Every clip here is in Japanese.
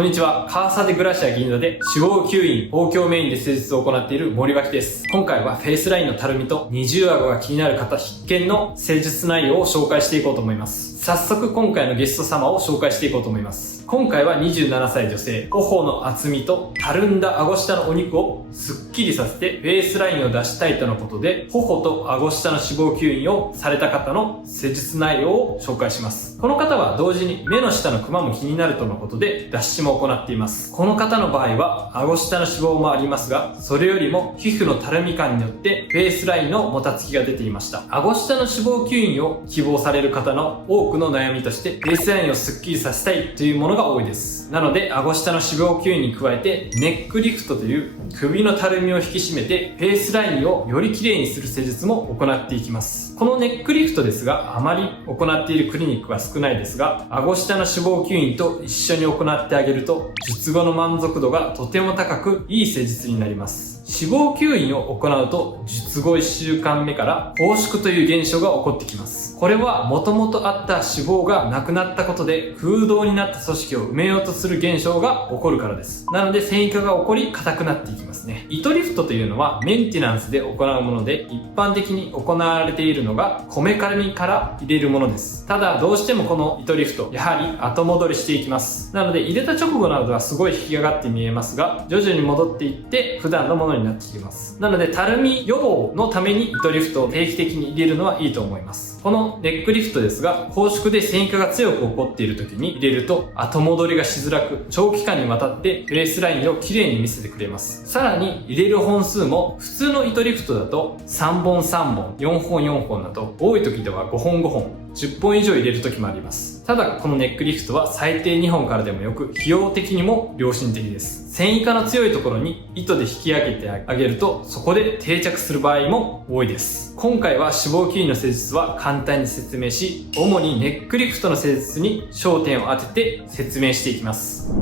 こんにちは。川崎グラシア銀座で脂肪吸引、豊胸メインで施術を行っている森脇です。今回はフェイスラインのたるみと二重顎が気になる方必見の施術内容を紹介していこうと思います。早速今回のゲスト様を紹介していこうと思います。今回は27歳女性、頬の厚みとたるんだ顎下のお肉をスッキリさせてフェイスラインを出したいとのことで、頬と顎下の脂肪吸引をされた方の施術内容を紹介します。この方は同時に目の下のクマも気になるとのことで脱脂も行っています。この方の場合は顎下の脂肪もありますが、それよりも皮膚のたるみ感によってフェイスラインのもたつきが出ていました。顎下の脂肪吸引を希望される方の多くの悩みとしてフェイスラインをスッキリさせたいというものが多いです。なので顎下の脂肪吸引に加えてネックリフトという首のたるみを引き締めてフェイスラインをより綺麗にする施術も行っていきます。このネックリフトですが、あまり行っているクリニックは少ないですが、顎下の脂肪吸引と一緒に行ってあげると術後の満足度がとても高くいい施術になります。脂肪吸引を行うと術後1週間目から放縮という現象が起こってきます。これは元々あった脂肪がなくなったことで空洞になった組織を埋めようとする現象が起こるからです。なので繊維化が起こり硬くなっていきますね。糸リフトというのはメンテナンスで行うもので、一般的に行われているのがこめかみから入れるものです。ただどうしてもこの糸リフトやはり後戻りしていきます。なので入れた直後などはすごい引き上がって見えますが、徐々に戻っていって普段のものになってきます。なのでたるみ予防のために糸リフトを定期的に入れるのはいいと思います。このネックリフトですが、拘縮で繊維化が強く起こっている時に入れると後戻りがしづらく、長期間にわたってフェイスラインをきれいに見せてくれます。さらに入れる本数も普通の糸リフトだと3本3本4本4本だと、多い時では5本5本10本以上入れる時もあります。ただこのネックリフトは最低2本からでもよく、費用的にも良心的です。繊維化の強いところに糸で引き上げてあげると、そこで定着する場合も多いです。今回は脂肪吸引の施術は簡単に説明し、主にネックリフトの施術に焦点を当てて説明していきます。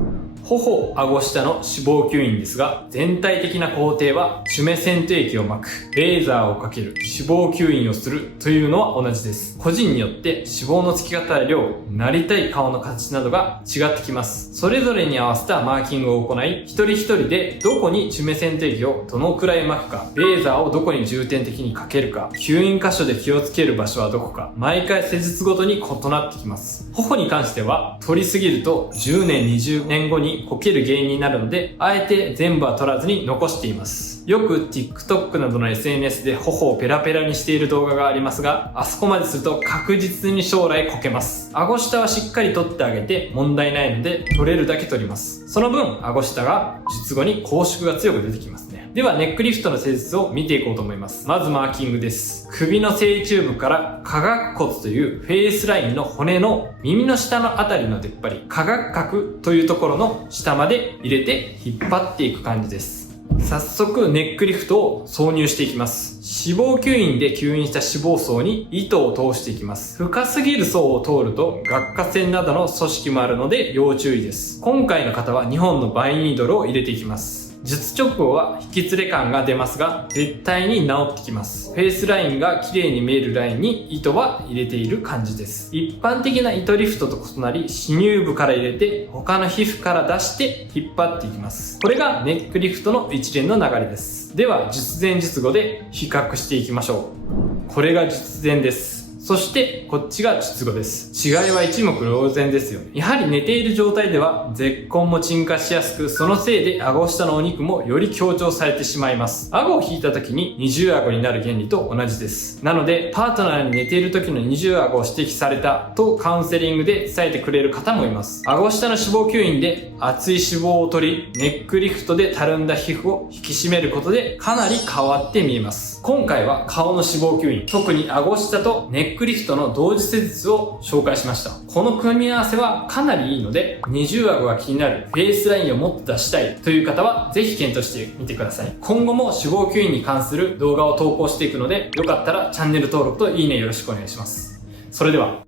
頬、顎下の脂肪吸引ですが、全体的な工程はチュメセント液を巻く、レーザーをかける、脂肪吸引をするというのは同じです。個人によって脂肪のつき方や量、なりたい顔の形などが違ってきます。それぞれに合わせたマーキングを行い、一人一人でどこにチュメセント液をどのくらい巻くか、レーザーをどこに重点的にかけるか、吸引箇所で気をつける場所はどこか、毎回施術ごとに異なってきます。頬に関しては、取りすぎると10年、20年後にこける原因になるので、あえて全部は取らずに残しています。よく TikTok などの SNS で頬をペラペラにしている動画がありますが、あそこまですると確実に将来こけます。顎下はしっかり取ってあげて問題ないので、取れるだけ取ります。その分、顎下が術後に拘縮が強く出てきますね。ではネックリフトの施術を見ていこうと思います。まずマーキングです。首の正中部から下顎骨というフェイスラインの骨の耳の下のあたりの出っ張り、下顎角というところの下まで入れて引っ張っていく感じです。早速ネックリフトを挿入していきます。脂肪吸引で吸引した脂肪層に糸を通していきます。深すぎる層を通ると顎下腺などの組織もあるので要注意です。今回の方は2本のバイニードルを入れていきます。術直後は引き連れ感が出ますが、絶対に治ってきます。フェイスラインが綺麗に見えるラインに糸は入れている感じです。一般的な糸リフトと異なり、歯乳部から入れて他の皮膚から出して引っ張っていきます。これがネックリフトの一連の流れです。では術前術後で比較していきましょう。これが術前です。そしてこっちが術後です。違いは一目瞭然ですよね。やはり寝ている状態では絶根も沈下しやすく、そのせいで顎下のお肉もより強調されてしまいます。顎を引いた時に二重顎になる原理と同じです。なのでパートナーに寝ている時の二重顎を指摘されたとカウンセリングで伝えてくれる方もいます。顎下の脂肪吸引で厚い脂肪を取り、ネックリフトでたるんだ皮膚を引き締めることでかなり変わって見えます。今回は顔の脂肪吸引、特に顎下とネックリフトの同時施術を紹介しました。この組み合わせはかなりいいので、二重顎が気になる、フェイスラインをもっと出したいという方はぜひ検討してみてください。今後も脂肪吸引に関する動画を投稿していくので、よかったらチャンネル登録といいねよろしくお願いします。それでは。